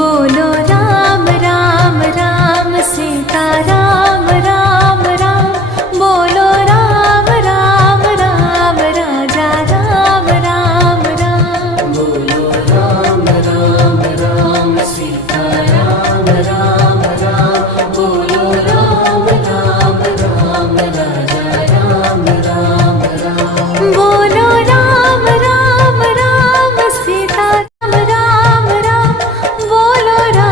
बोलो राम राम राम सीता राम राम राम, बोलो राम राम राम राजा राम राम राम, बोलो राम राम राम सीता राम राम राम, बोलो राम राम राम राजा राम राम राम, बोलो राम राम राम सीता राम राम राम, बोलो राम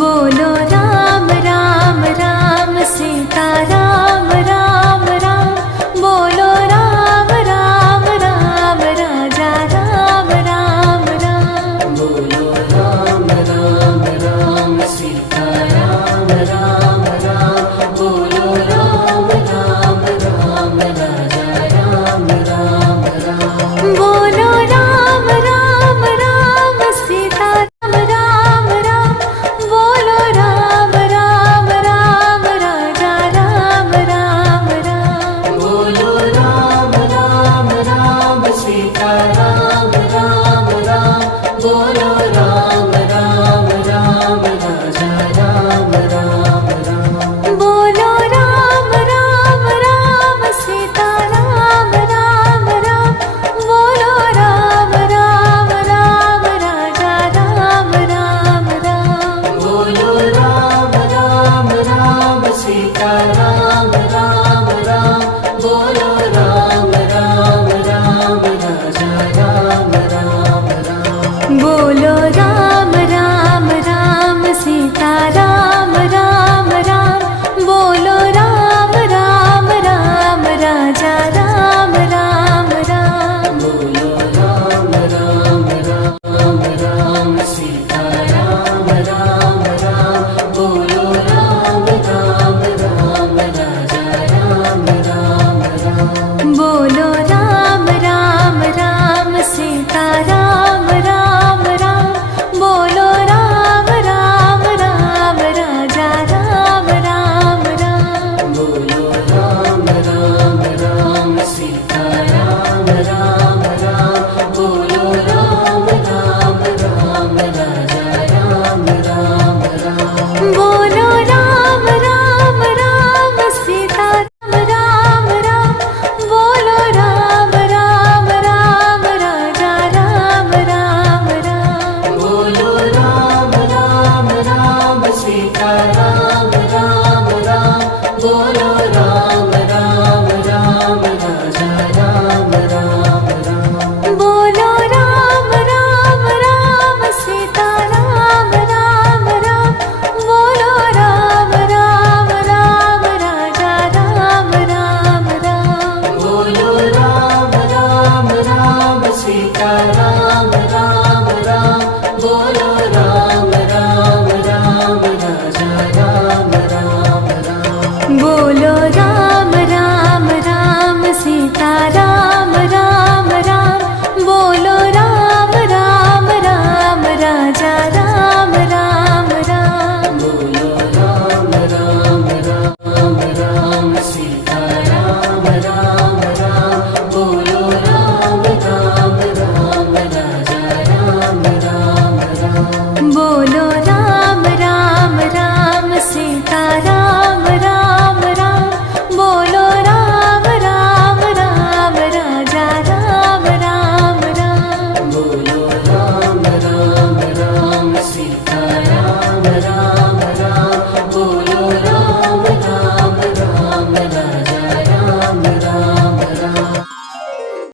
बोलो राम राम राम सीता राम राम राम बोलो राम राम राम राजा राम राम राम बोलो राम राम राम सीता राम राम राम बोलो राम राम राम राजा राम राम राम बोलो राम राम राम सीता राम राम राम बोलो राम राम राम राजा राम राम राम बोलो राम राम राम सीता राम राम राम बोलो राम राम राम राजा राम राम राम बोलो राम राम राम सीता राम राम राम बोलो राम राम राम राजा राम राम राम बोलो राम राम राम सीता राम राम राम बोलो राम राम राम राजा राम राम राम बोलो राम राम राम सीता राम राम राम बोलो राम राम राम राजा राम राम राम बोलो राम राम राम राम सीता राम राम राम बोलो राम राम राम राजा राम राम राम बोलो राम राम राम सीता राम राम राम बोलो राम राम राम राजा राम राम राम बोलो राम राम राम सीता राम राम राम बोलो राम राम राम राजा राम राम राम बोलो राम राम राम सीता राम राम राम बोलो राम राम राम राजा राम राम राम बोलो राम राम राम सीता राम